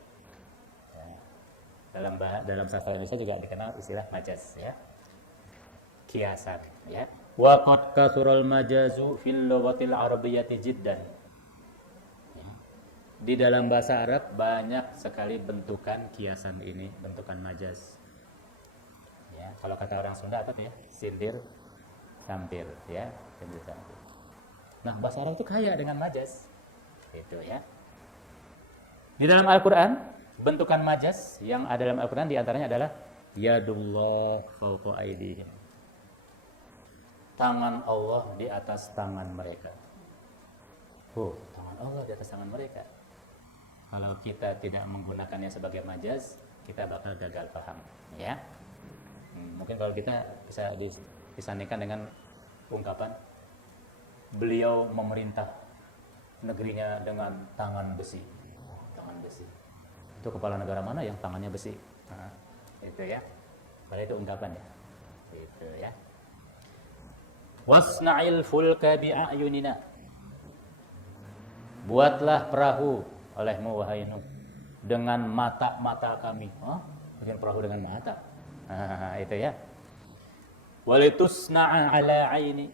Dalam sastra Indonesia juga dikenal istilah majaz ya. Kiasan ya. Wa qad kasural majazu fil lughatil arabiyyati jiddan. Di dalam bahasa Arab banyak sekali bentukan kiasan ini, bentukan majaz. Ya, kalau kata orang Sunda apa tuh ya? Sindir, sampir, ya, sindir, sampir. Nah, bahasa Arab itu kaya dengan majaz. Itu ya. Di dalam Al-Qur'an, bentukan majaz yang ada dalam Al-Qur'an di antaranya adalah yadullah fawqa aydihim. Tangan Allah di atas tangan mereka. Tangan Allah di atas tangan mereka. Kalau kita tidak menggunakannya sebagai majaz, kita bakal gagal paham, ya. Mungkin kalau kita bisa disandingkan dengan ungkapan beliau memerintah negerinya dengan tangan besi. Tangan besi. Itu kepala negara mana yang tangannya besi? Nah, itu ya. Padahal itu ungkapan ya. Itu ya. Wasna'il fulka bi'ayunina. Buatlah perahu olehmu wahai Nuh dengan mata-mata kami. Bikin perahu dengan mata. Itu ya. Walitusna'a ala aini.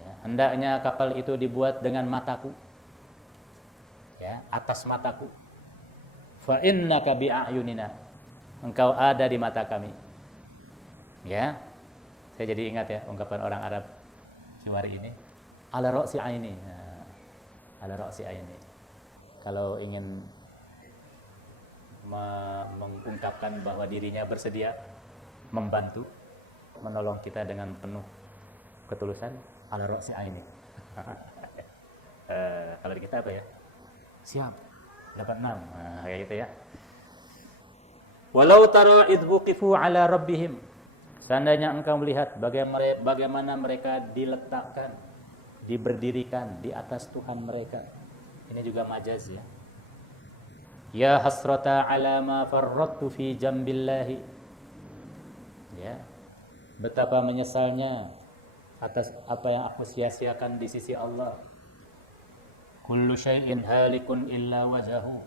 Ya, hendaknya kapal itu dibuat dengan mataku. Ya, atas mataku. Fa innaka bi'ayunina. Engkau ada di mata kami. Ya. Saya jadi ingat ya ungkapan orang Arab Siwari ini. Ala ra'si aini. Ala ra'si aini. Kalau ingin mengungkapkan bahwa dirinya bersedia membantu, menolong kita dengan penuh ketulusan, ala ra'si aini. Kalau di kita apa ya? Siap. Dapat 6. Kayak gitu ya. Walau tara idh wuqifu ala rabbihim. Seandainya engkau melihat bagaimana mereka diletakkan, diberdirikan di atas Tuhan mereka. Ini juga majaz ya. Ya hasrata ala ma farrattu fi jambillahi. Ya. Betapa menyesalnya atas apa yang aku sia-siakan di sisi Allah. Kullu syai'in halikun illa wajhahu.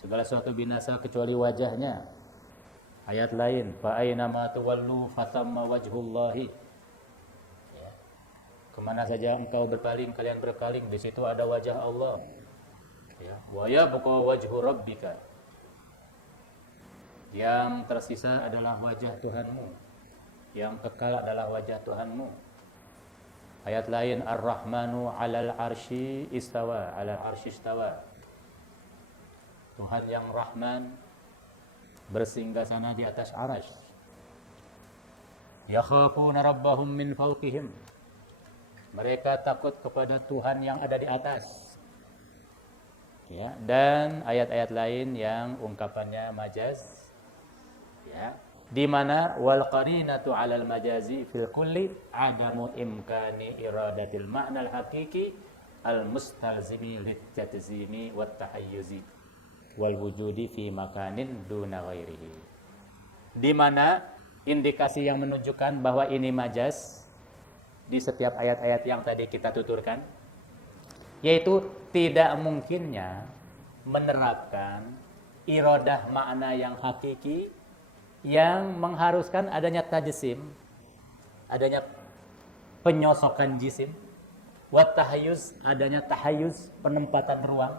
Segala sesuatu binasa kecuali wajahnya. Ayat lain, fa aina ma tuwallu fatamma wajhullahi. Ya. Kemana saja engkau berpaling, kalian berpaling, di situ ada wajah Allah. Ya, wa yabqa wajhu rabbika. Yang tersisa adalah wajah Tuhanmu. Yang kekal adalah wajah Tuhanmu. Ayat lain, Ar-Rahmanu 'alal 'arsy istawa, 'alal 'arsy istawa. Tuhan yang Rahman bersinggasana di atas arasy. Yakhafuna rabbahum min fawqihim. Mereka takut kepada Tuhan yang ada di atas. Ya, dan ayat-ayat lain yang ungkapannya majaz. Ya, di mana wal qarinatu 'alal majazi fil kulli adamu imkani iradatil ma'nal haqiqi al mustalzimi lit tatzimi wat tahayyuzi wal wujudi fi makanin duna ghairihi. Di mana indikasi yang menunjukkan bahwa ini majaz di setiap ayat-ayat yang tadi kita tuturkan, yaitu tidak mungkinnya menerapkan iradah makna yang hakiki yang mengharuskan adanya tajsim, adanya penyosokan jisim, wat tahayyuz, adanya tahayyuz, penempatan ruang,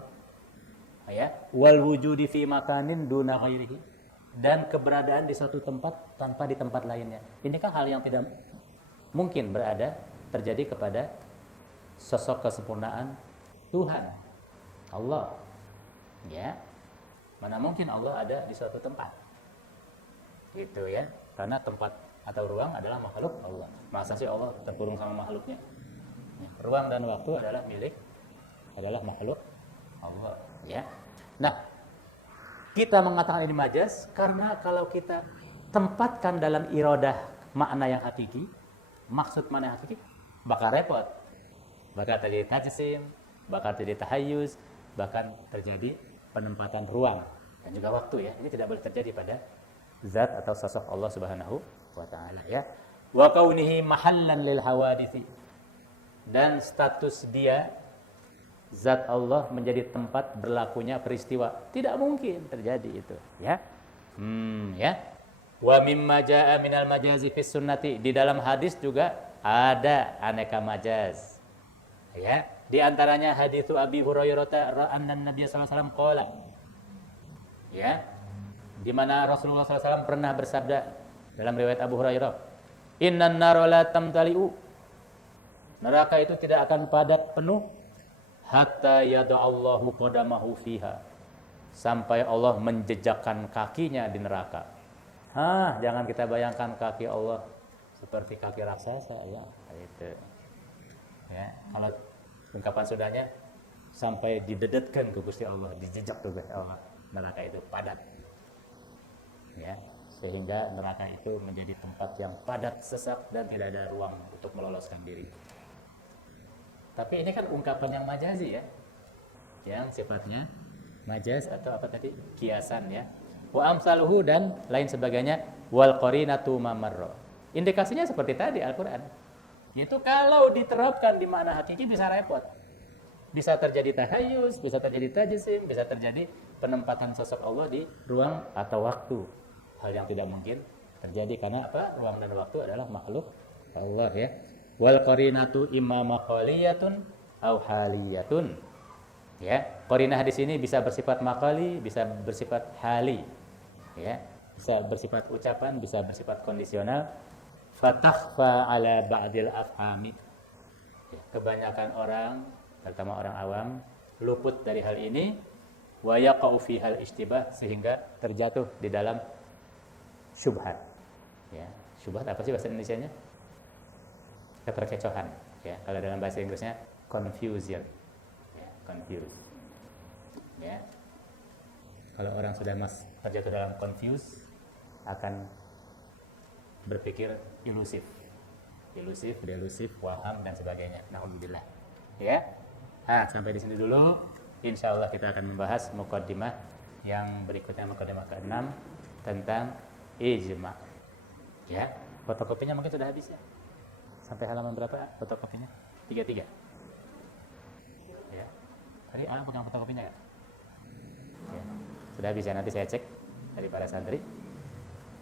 ya, wal wujudi fi makanin duna ghairihi, dan keberadaan di satu tempat tanpa di tempat lainnya. Ini kan hal yang tidak mungkin terjadi kepada sosok kesempurnaan Tuhan Allah. Ya, mana mungkin Allah ada di suatu tempat? Gitu ya, karena tempat atau ruang adalah makhluk Allah. Masa sih Allah terkurung sama makhluknya? Ya, ruang dan waktu adalah makhluk Allah. Ya. Nah, kita mengatakan ini majaz karena kalau kita tempatkan dalam iradah makna yang hakiki, maksud makna yang hakiki, bakal repot. Bakal terjadi tajsim, bakal terjadi tahayyuz, bahkan terjadi penempatan ruang dan juga waktu ya. Ini tidak boleh terjadi pada zat atau sosok Allah Subhanahu wa taala ya. Wa kaunihi mahallan lil hawadithi, dan status dia zat Allah menjadi tempat berlakunya peristiwa. Tidak mungkin terjadi itu ya. Ya. Wa mimma jaa minal majazi fis sunnati, di dalam hadis juga ada aneka majaz. Ya, di antaranya hadits Abi Hurairah anna Nabi sallallahu alaihi wasallam qala. Ya. Di mana Rasulullah SAW pernah bersabda dalam riwayat Abu Hurairah, innan nara la tamtali'u, neraka itu tidak akan padat penuh hatta yada'allahu qadamahu fiha, sampai Allah menjejakkan kakinya di neraka. Jangan kita bayangkan kaki Allah seperti kaki raksasa ya, itu. Ya, kalau ungkapan sudahnya sampai didedetkan ke Gusti Allah, dijejak ke Gusti Allah, neraka itu padat. Ya, sehingga neraka itu menjadi tempat yang padat, sesak, dan tidak ada ruang untuk meloloskan diri. Tapi ini kan ungkapan yang majazi ya, yang sifatnya majaz atau apa tadi, kiasan ya. Wa amsaluhu, dan lain sebagainya. Wal qarinatu mamarra, indikasinya seperti tadi Al-Quran. Itu kalau diterapkan di mana hakiki bisa repot, bisa terjadi tahayyuz, bisa terjadi tajsim, bisa terjadi penempatan sosok Allah di ruang atau waktu. Hal yang tidak mungkin terjadi karena apa? Ruang dan waktu adalah makhluk Allah ya. Wal qarinatu imma maqaliyatun au haliyatun. Ya, qarinah di sini bisa bersifat maqali, bisa bersifat hali. Ya, bisa bersifat ucapan, bisa bersifat kondisional. Fatakhfa ala ba'dil afhami. Ya, kebanyakan orang, terutama orang awam, luput dari hal ini. Wa yaqau fi hal istibah, sehingga terjatuh di dalam syubhat. Ya, syubhat apa sih bahasa Indonesianya? Keterkecohan. Ya, kalau dalam bahasa Inggrisnya confusion. Ya, confused. Ya. Kalau orang sudah terjatuh dalam confused, akan berpikir ilusif, delusif, waham dan sebagainya. Alhamdulillah. Ya. Sampai di sini dulu. Insyaallah kita akan membahas muqaddimah yang berikutnya, muqaddimah ke-6 tentang ijma. Ya, fotokopinya mungkin sudah habis ya. Sampai halaman berapa fotokopinya? 33. Ya. Tadi anak pegang fotokopinya nggak? Ya. Sudah bisa, nanti saya cek dari para santri.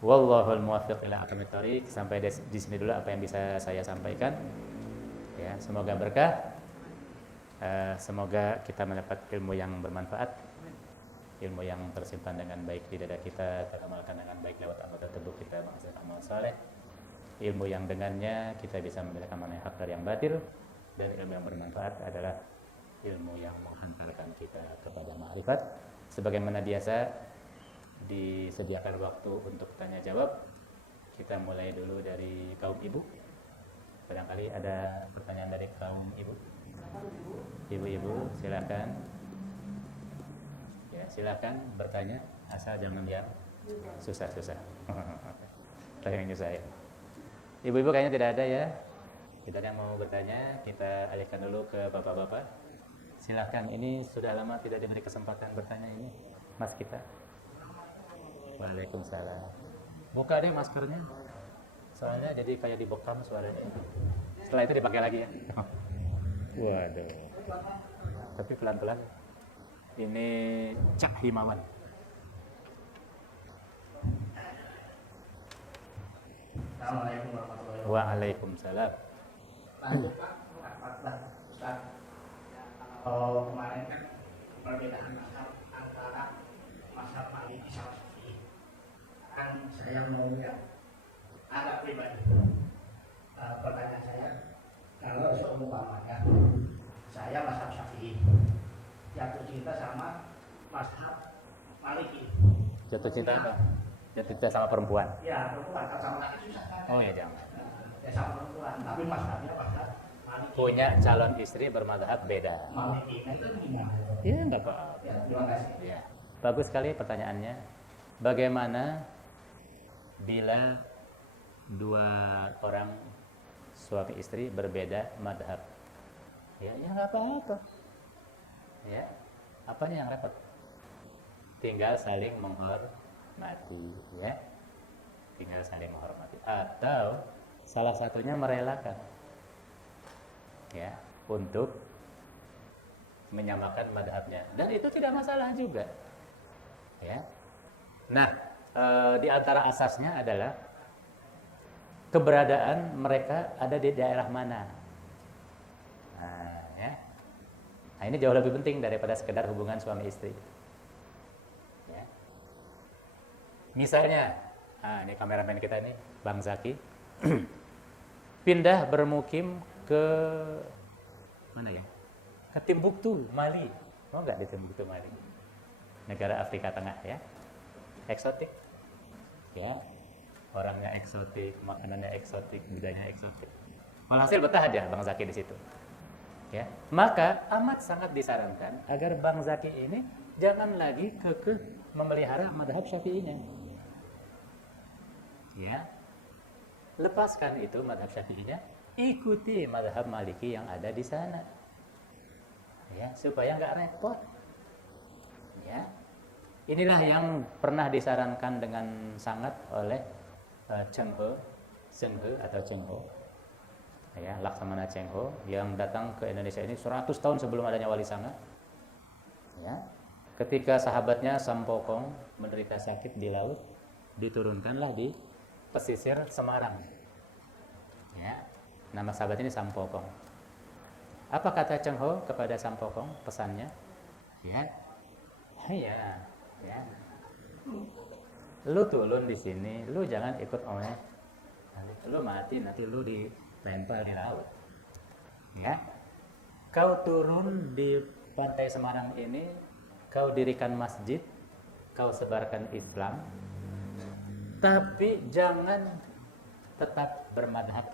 Wallahul muwaffiq ila aqwamit thoriq. Sampai di sini dulu apa yang bisa saya sampaikan. Ya, semoga berkah. Semoga kita mendapat ilmu yang bermanfaat, ilmu yang tersimpan dengan baik di dada kita, teramalkan dengan baik lewat anggota tubuh kita, menghasilkan amal saleh. Ilmu yang dengannya kita bisa membedakan mana yang hak dari yang batil, dan ilmu yang bermanfaat adalah ilmu yang menghantarkan kita kepada ma'rifat. Sebagaimana biasa disediakan waktu untuk tanya jawab. Kita mulai dulu dari kaum ibu. Barangkali ada pertanyaan dari kaum ibu. Ibu-ibu silakan. Ya, silakan bertanya, asal jangan yang susah-susah. Yang nyusah ya. Ibu-ibu kayaknya tidak ada ya. Tidak ada yang mau bertanya, kita alihkan dulu ke bapak-bapak. Silakan, ini sudah lama tidak diberi kesempatan bertanya ini, Mas kita. Waalaikumsalam. Buka deh maskernya. Soalnya jadi kayak dibekam suaranya. Setelah itu dipakai lagi ya. Waduh. Tapi pelan-pelan. Ini Cak Himawan. Assalamualaikum warahmatullahi wabarakatuh. Waalaikumsalam. Lanjut Pak, Ustaz. Kalau kemarin kan perbedaan mazhab antara mazhab Maliki sama Syafi'i. Kan saya mau lihat agak pribadi. Pertanyaan saya, kalau seumpamanya saya mazhab Syafi'i jatuh cinta sama mazhab Maliki. Jatuh cinta apa? Jatuh cinta sama perempuan. Ya, perempuan kan sama laki susah kan? Oh ya jangan. Ya sama perempuan, tapi mazhabnya mazhab Maliki. Punya calon istri bermadhab beda. Maliki itu gimana? Ya enggak apa-apa. Ya, terima kasih. Ya. Bagus sekali pertanyaannya. Bagaimana bila dua orang suami istri berbeda madhab? Ya nggak apa-apa. Ya, apanya yang repot? Tinggal saling menghormati, ya. Tinggal saling menghormati. Atau salah satunya merelakan, ya, untuk menyamakan madhabnya. Dan itu tidak masalah juga, ya. Nah, di antara asasnya adalah keberadaan mereka ada di daerah mana. Nah, ya. Nah, ini jauh lebih penting daripada sekedar hubungan suami istri. Ya. Misalnya, ini kameramen kita nih, Bang Zaki, pindah bermukim ke mana ya? Ke Timbuktu, Mali. Mau nggak di Timbuktu, Mali? Negara Afrika Tengah ya, eksotik, ya. Orangnya eksotik, makanannya eksotik, budayanya eksotik. Walhasil betah aja Bang Zaki di situ. Ya, maka amat sangat disarankan agar Bang Zaki ini jangan lagi kekeh memelihara madhab Syafi'inya. Ya, lepaskan itu madhab Syafi'inya, ikuti madhab Maliki yang ada di sana. Ya, supaya nggak repot. Ya, inilah yang pernah disarankan dengan sangat oleh Cheng He atau Cheng Ho. Ya, Laksamana Cheng Ho yang datang ke Indonesia ini 100 tahun sebelum adanya Wali Sanga. Ya. Ketika sahabatnya Sampokong menderita sakit di laut, diturunkanlah di pesisir Semarang. Ya. Nama sahabat ini Sampokong. Apa kata Cheng Ho kepada Sampokong pesannya? Ya. Ya. Lu turun di sini, lu jangan ikut oleh lu mati nanti lu dilempar di laut. Ya. Kau turun di pantai Semarang ini, kau dirikan masjid, kau sebarkan Islam, tapi jangan tetap bermadhab.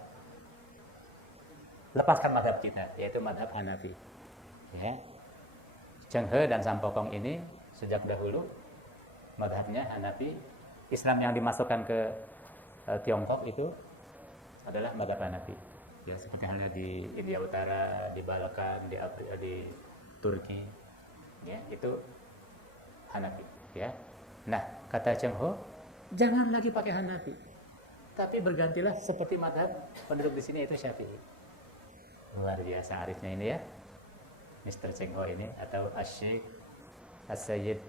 Lepaskan madhab kita, yaitu madhab Hanafi. Ya. Cheng He dan Sampokong ini sejak dahulu madhabnya Hanafi. Islam yang dimasukkan ke Tiongkok itu adalah madhab Hanafi. Ya, seperti halnya di India Utara, di Balkan, di Afrika, di Turki, ya, itu Hanafi. Ya. Nah, kata Cheng Ho, jangan lagi pakai Hanafi, tapi bergantilah seperti madhab penduduk di sini, itu Syafi'i. Luar biasa arifnya ini ya. Mr. Cheng Ho ini atau Asy-Syaikh As-Sayyid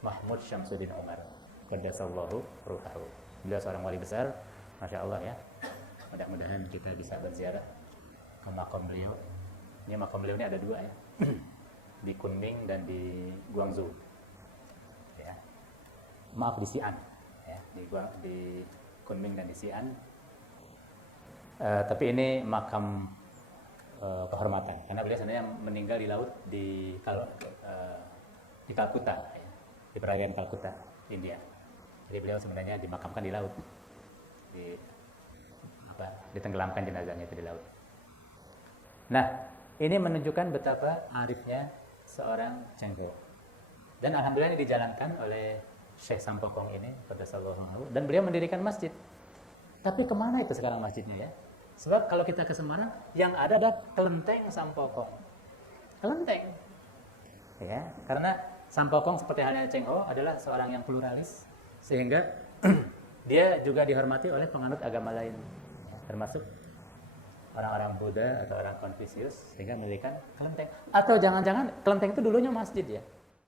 Mahmud Syamsuddin Umar qaddasallahu ruhahu. Beliau seorang wali besar, Masya Allah ya. Mudah-mudahan kita bisa berziarah ke makam beliau. Ini makam beliau ini ada dua ya, di Kunming dan di Guangzhou. Ya. Maaf di Xi'an, ya, di Kunming dan di Xi'an. Tapi ini makam kehormatan, karena beliau sebenarnya meninggal di laut di Kalkuta, ya, di perairan Kalkuta, India. Jadi beliau sebenarnya dimakamkan di laut, ditenggelamkan jenazahnya itu di laut. Nah, ini menunjukkan betapa arifnya seorang Cheng Ho. Dan alhamdulillah ini dijalankan oleh Syekh Sampokong ini, qaddasallahu, dan beliau mendirikan masjid. Tapi kemana itu sekarang masjidnya ya? Sebab kalau kita ke Semarang, yang ada kelenteng Sampokong. Kelenteng. Ya, karena Sampokong seperti halnya Cheng Ho adalah seorang yang pluralis, sehingga dia juga dihormati oleh penganut agama lain, ya, termasuk orang-orang Buddha atau orang Konfusius, sehingga mendirikan kelenteng. Atau jangan-jangan kelenteng itu dulunya masjid ya?